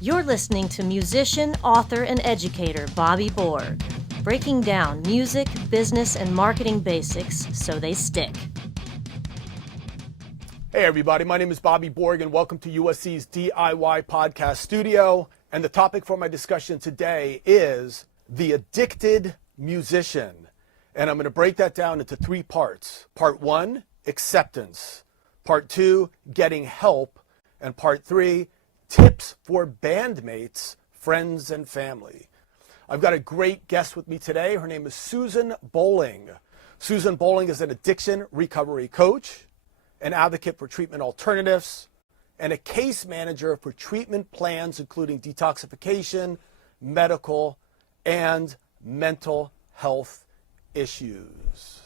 You're listening to musician, author, and educator Bobby Borg, breaking down music, business, and marketing basics so they stick. Hey everybody, my name is Bobby Borg and welcome to USC's DIY podcast studio. And the topic for my discussion today is the addicted musician. And I'm going to break that down into three parts. Part one, acceptance. Part two, getting help. And part three, tips for bandmates, friends, and family. I've got a great guest with me today. Her name is Susan Bowling. Susan Bowling is an addiction recovery coach, an advocate for treatment alternatives, and a case manager for treatment plans including detoxification, medical, and mental health issues.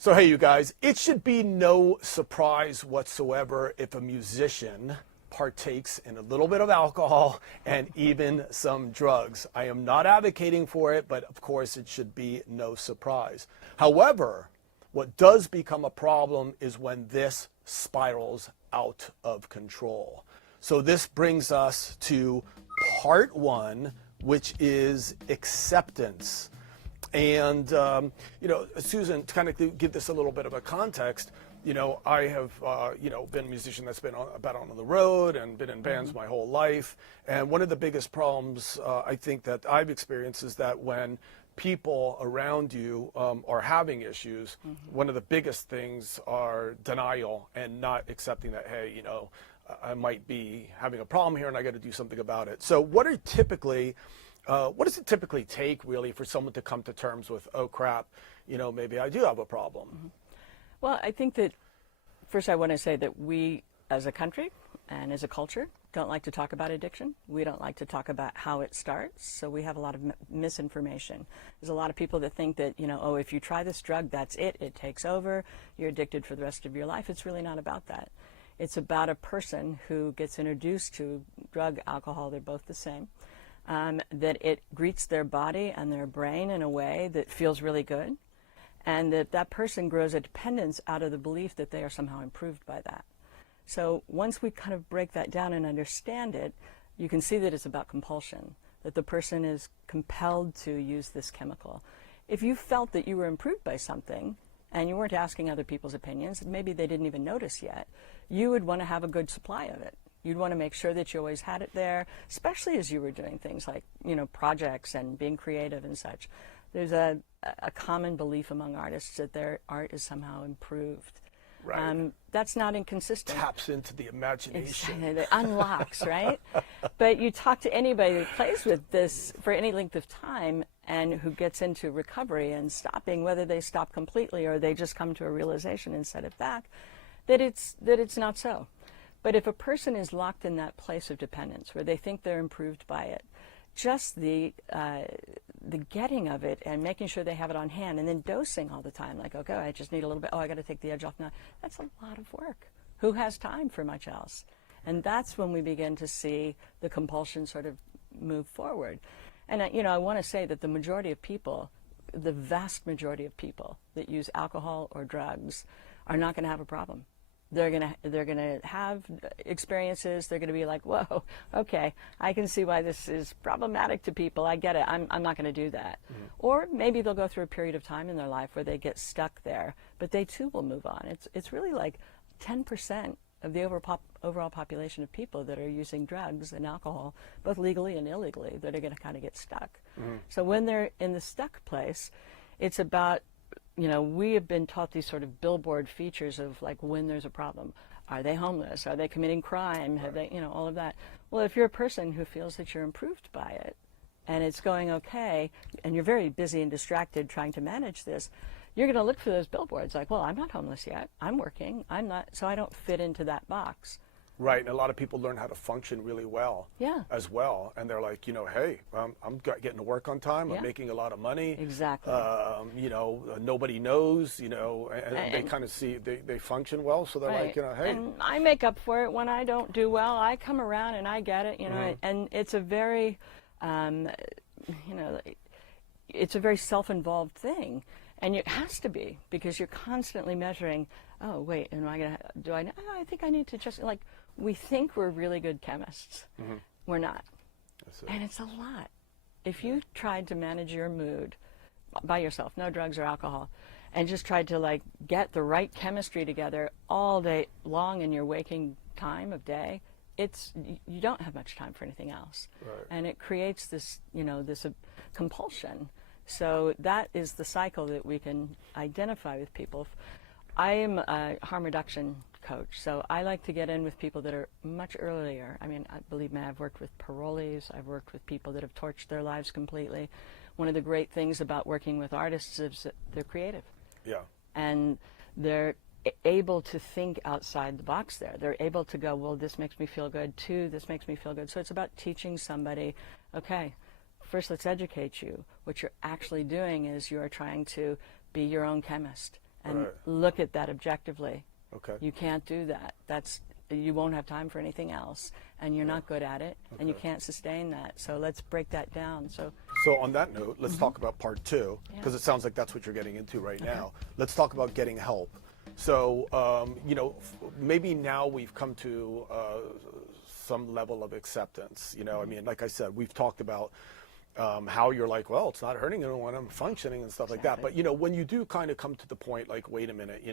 So hey you guys, it should be no surprise whatsoever if a musician partakes in a little bit of alcohol and even some drugs. I am not advocating for it, but of course it should be no surprise. However, what does become a problem is when this spirals out of control. So this brings us to part one, which is acceptance. And, Susan, to kind of give this a little bit of a context, I have, been a musician that's been on the road and been in bands my whole life. And one of the biggest problems I think that I've experienced is that when people around you are having issues, one of the biggest things are denial and not accepting that, hey, I might be having a problem here and I got to do something about it. So what does it typically take really for someone to come to terms with, oh crap, maybe I do have a problem? Well, I think that first I want to say that we as a country and as a culture don't like to talk about addiction. We don't like to talk about how it starts, so we have a lot of misinformation. There's a lot of people that think that, if you try this drug, that's it takes over, you're addicted for the rest of your life. It's really not about that. It's about a person who gets introduced to drug, alcohol, they're both the same, that it greets their body and their brain in a way that feels really good, and that person grows a dependence out of the belief that they are somehow improved by that. So once we kind of break that down and understand it, you can see that it's about compulsion, that the person is compelled to use this chemical. If you felt that you were improved by something and you weren't asking other people's opinions, maybe they didn't even notice yet, you would want to have a good supply of it. You'd want to make sure that you always had it there, especially as you were doing things like, projects and being creative and such. There's a common belief among artists that their art is somehow improved. Right. That's not inconsistent. Taps into the imagination. Exactly. It unlocks, right? But you talk to anybody that plays with this for any length of time and who gets into recovery and stopping, whether they stop completely or they just come to a realization and set it back, that it's not so. But if a person is locked in that place of dependence where they think they're improved by it, just the getting of it and making sure they have it on hand and then dosing all the time, like, okay, I just need a little bit, I got to take the edge off now. That's a lot of work. Who has time for much else? And that's when we begin to see the compulsion sort of move forward. And, I want to say that the majority of people, the vast majority of people that use alcohol or drugs are not going to have a problem. They're gonna have experiences. They're gonna be like, whoa, okay, I can see why this is problematic to people. I get it. I'm not gonna do that. Or maybe they'll go through a period of time in their life where they get stuck there, but they too will move on. It's really like 10% of the overall population of people that are using drugs and alcohol, both legally and illegally, that are gonna kind of get stuck. So when they're in the stuck place, it's about, we have been taught these sort of billboard features of like when there's a problem. Are they homeless? Are they committing crime? Have they, all of that. Well, if you're a person who feels that you're improved by it and it's going okay and you're very busy and distracted trying to manage this, you're going to look for those billboards like, well, I'm not homeless yet. I'm working. I'm not, so I don't fit into that box. Right, and a lot of people learn how to function really well as well. And they're like, hey, I'm getting to work on time. I'm making a lot of money. Exactly. Nobody knows, and they kind of see, they function well. So they're like, hey. And I make up for it when I don't do well. I come around and I get it, and it's a very, it's a very self-involved thing. And it has to be, because you're constantly measuring, oh, wait, am I going to, do I think I need to just, like, we think we're really good chemists. We're not. And it's a lot. If you tried to manage your mood by yourself, no drugs or alcohol, and just tried to like get the right chemistry together all day long in your waking time of day, you don't have much time for anything else. Right. And it creates this, this compulsion. So that is the cycle that we can identify with people. I am a harm reduction coach, so I like to get in with people that are much earlier. I mean, believe me, I've worked with parolees, I've worked with people that have torched their lives completely. One of the great things about working with artists is that they're creative. Yeah. And they're able to think outside the box there. They're able to go, well, this makes me feel good too, this makes me feel good. So it's about teaching somebody, okay, first let's educate you. What you're actually doing is you're trying to be your own chemist and look at that objectively. Okay. You can't do that. You won't have time for anything else, and you're not good at it, and you can't sustain that. So let's break that down. So on that note, let's talk about part 2, because it sounds like that's what you're getting into right now. Let's talk about getting help. So, maybe now we've come to some level of acceptance. I mean, like I said, we've talked about how you're like, well, it's not hurting anyone, I'm functioning and stuff like that. But, when you do kind of come to the point, like, wait a minute,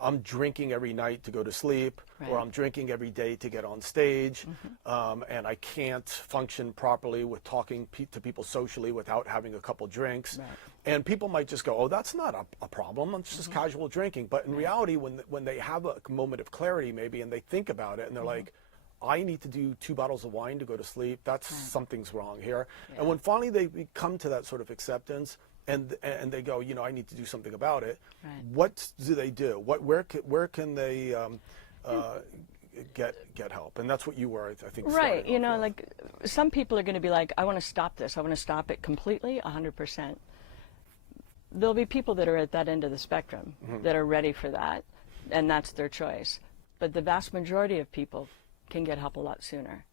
I'm drinking every night to go to sleep, or I'm drinking every day to get on stage, and I can't function properly with talking to people socially without having a couple drinks. And people might just go, oh, that's not a problem, it's just casual drinking. But in reality, when they have a moment of clarity maybe and they think about it and they're like, I need to do 2 bottles of wine to go to sleep, that's something's wrong here. And when finally they come to that sort of acceptance, and they go, I need to do something about it. What do they do? Where can they get help? And that's what you were, I think. Right. Like some people are going to be like, I want to stop this. I want to stop it completely, 100%. There'll be people that are at that end of the spectrum that are ready for that, and that's their choice. But the vast majority of people can get help a lot sooner.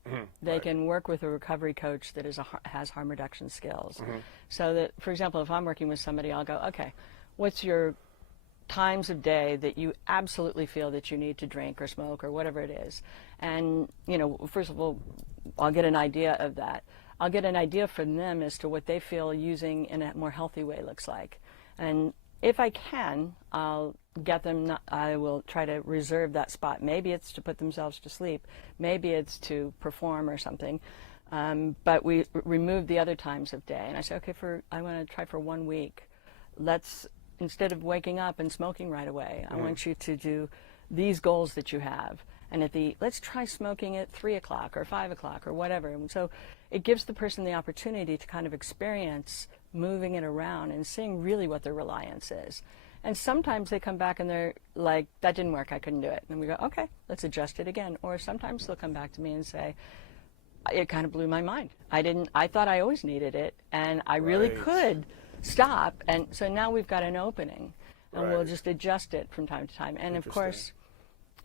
They can work with a recovery coach that has harm reduction skills. So that, for example, if I'm working with somebody, I'll go, okay, what's your times of day that you absolutely feel that you need to drink or smoke or whatever it is? And, first of all, I'll get an idea of that. I'll get an idea from them as to what they feel using in a more healthy way looks like. And if I can, I'll get them, I will try to reserve that spot. Maybe it's to put themselves to sleep. Maybe it's to perform or something. But we remove the other times of day. And I say, okay, I want to try for 1 week. Instead of waking up and smoking right away, I want you to do these goals that you have. And let's try smoking at 3 o'clock or 5 o'clock or whatever. And so it gives the person the opportunity to kind of experience moving it around and seeing really what their reliance is. And sometimes they come back and they're like, that didn't work, I couldn't do it. And we go, okay, let's adjust it again. Or sometimes they'll come back to me and say, it kind of blew my mind. I thought I always needed it, and I really could stop. And so now we've got an opening, and we'll just adjust it from time to time. And of course,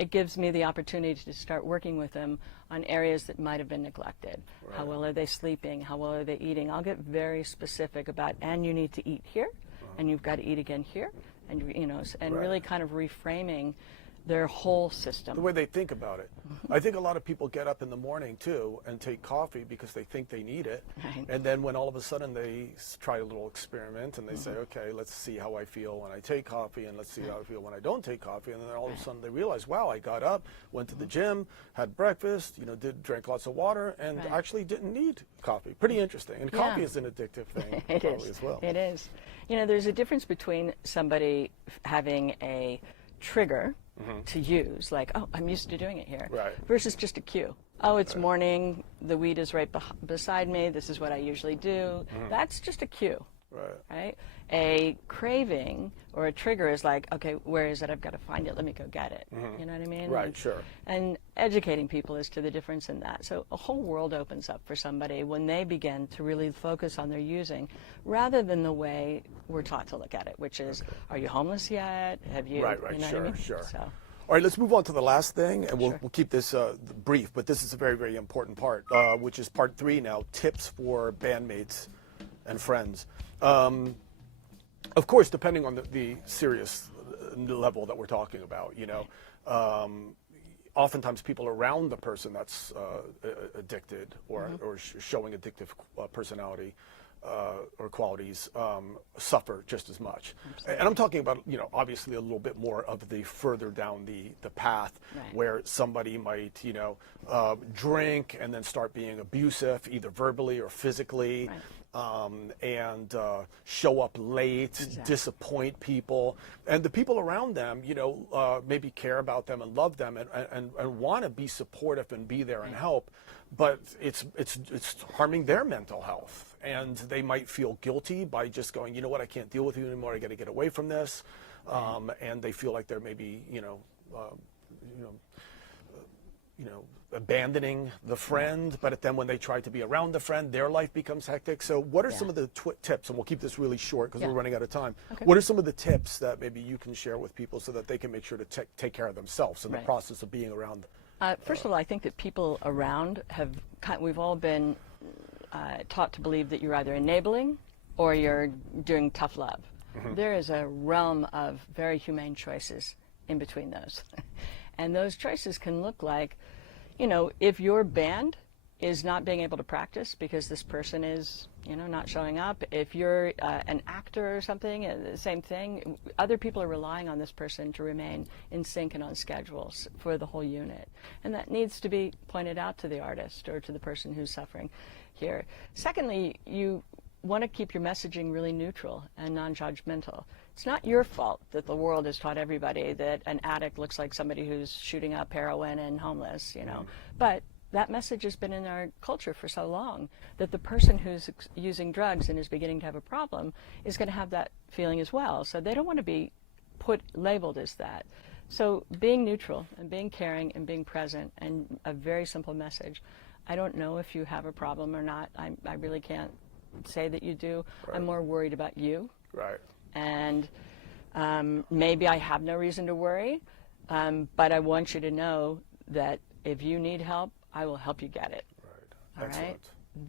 it gives me the opportunity to start working with them on areas that might have been neglected. How well are they sleeping? How well are they eating? I'll get very specific about, and you need to eat here, and you've got to eat again here, and really kind of reframing their whole system. The way they think about it. I think a lot of people get up in the morning too and take coffee because they think they need it. And then when all of a sudden they try a little experiment and they say, okay, let's see how I feel when I take coffee, and let's see how I feel when I don't take coffee. And then all of a sudden they realize, wow, I got up, went to the gym, had breakfast, drank lots of water, and actually didn't need coffee. Pretty interesting. And coffee is an addictive thing probably as well. It is. There's a difference between somebody having a trigger to use, like, oh, I'm used to doing it here, versus just a cue. Oh, it's morning, the weed is right beside me, this is what I usually do. That's just a cue, right? A craving or a trigger is like, okay, where is it? I've got to find it. Let me go get it. You know what I mean? Right, sure. And educating people as to the difference in that. So a whole world opens up for somebody when they begin to really focus on their using, rather than the way we're taught to look at it, which is, are you homeless yet? Have you? Right, you know sure, what I mean? sure. So. All right, let's move on to the last thing, and we'll keep this brief, but this is a very, very important part, which is part 3 now, tips for bandmates and friends. Of course, depending on the serious level that we're talking about, oftentimes people around the person that's addicted or showing addictive personality or qualities suffer just as much. Absolutely. And I'm talking about, obviously a little bit more of the further down the path, right, where somebody might, drink and then start being abusive, either verbally or physically. Right. And show up late, exactly, disappoint people, and the people around them, maybe care about them and love them and want to be supportive and be there, right, and help, but it's harming their mental health, and they might feel guilty by just going, you know what, I can't deal with you anymore, I got to get away from this, and they feel like they're maybe, abandoning the friend, but then when they try to be around the friend, their life becomes hectic. So what are some of the tips, and we'll keep this really short because we're running out of time. Okay. What are some of the tips that maybe you can share with people so that they can make sure to take care of themselves in the process of being around? First of all, I think that people around we've all been taught to believe that you're either enabling or you're doing tough love. Mm-hmm. There is a realm of very humane choices in between those. And those choices can look like, if your band is not being able to practice because this person is, not showing up, if you're an actor or something, the same thing, other people are relying on this person to remain in sync and on schedules for the whole unit. And that needs to be pointed out to the artist or to the person who's suffering here. Secondly, you want to keep your messaging really neutral and non-judgmental. It's not your fault that the world has taught everybody that an addict looks like somebody who's shooting up heroin and homeless, But that message has been in our culture for so long that the person who's using drugs and is beginning to have a problem is going to have that feeling as well. So they don't want to be labeled as that. So being neutral and being caring and being present, and a very simple message. I don't know if you have a problem or not. I really can't say that you do. Right. I'm more worried about you. Right. And maybe I have no reason to worry, but I want you to know that if you need help, I will help you get it. Right. All Excellent.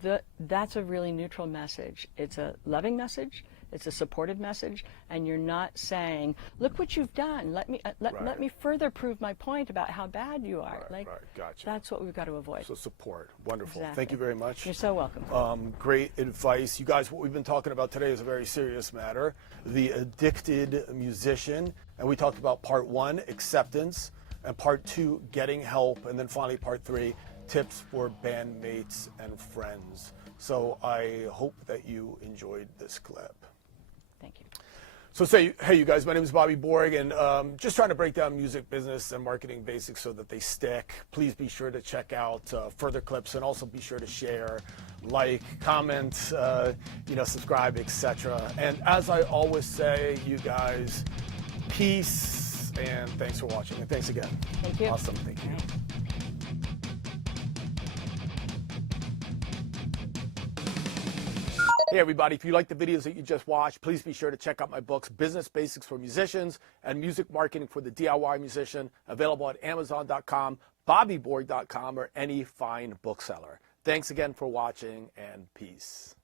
Right? That's a really neutral message. It's a loving message. It's a supportive message, and you're not saying, "Look what you've done. Let me further prove my point about how bad you are." Right. Gotcha. That's what we've got to avoid. So support. Wonderful. Exactly. Thank you very much. You're so welcome. Great advice. You guys, what we've been talking about today is a very serious matter. The addicted musician, and we talked about part 1, acceptance, and part 2, getting help, and then finally part 3, tips for bandmates and friends. So I hope that you enjoyed this clip. Thank you. So hey, you guys, my name is Bobby Borg, and just trying to break down music business and marketing basics so that they stick. Please be sure to check out further clips, and also be sure to share, like, comment, subscribe, etc. And as I always say, you guys, peace, and thanks for watching, and thanks again. Thank you. Awesome, thank you. Hey everybody, if you like the videos that you just watched, please be sure to check out my books, Business Basics for Musicians and Music Marketing for the DIY Musician, available at Amazon.com, BobbyBorg.com, or any fine bookseller. Thanks again for watching, and peace.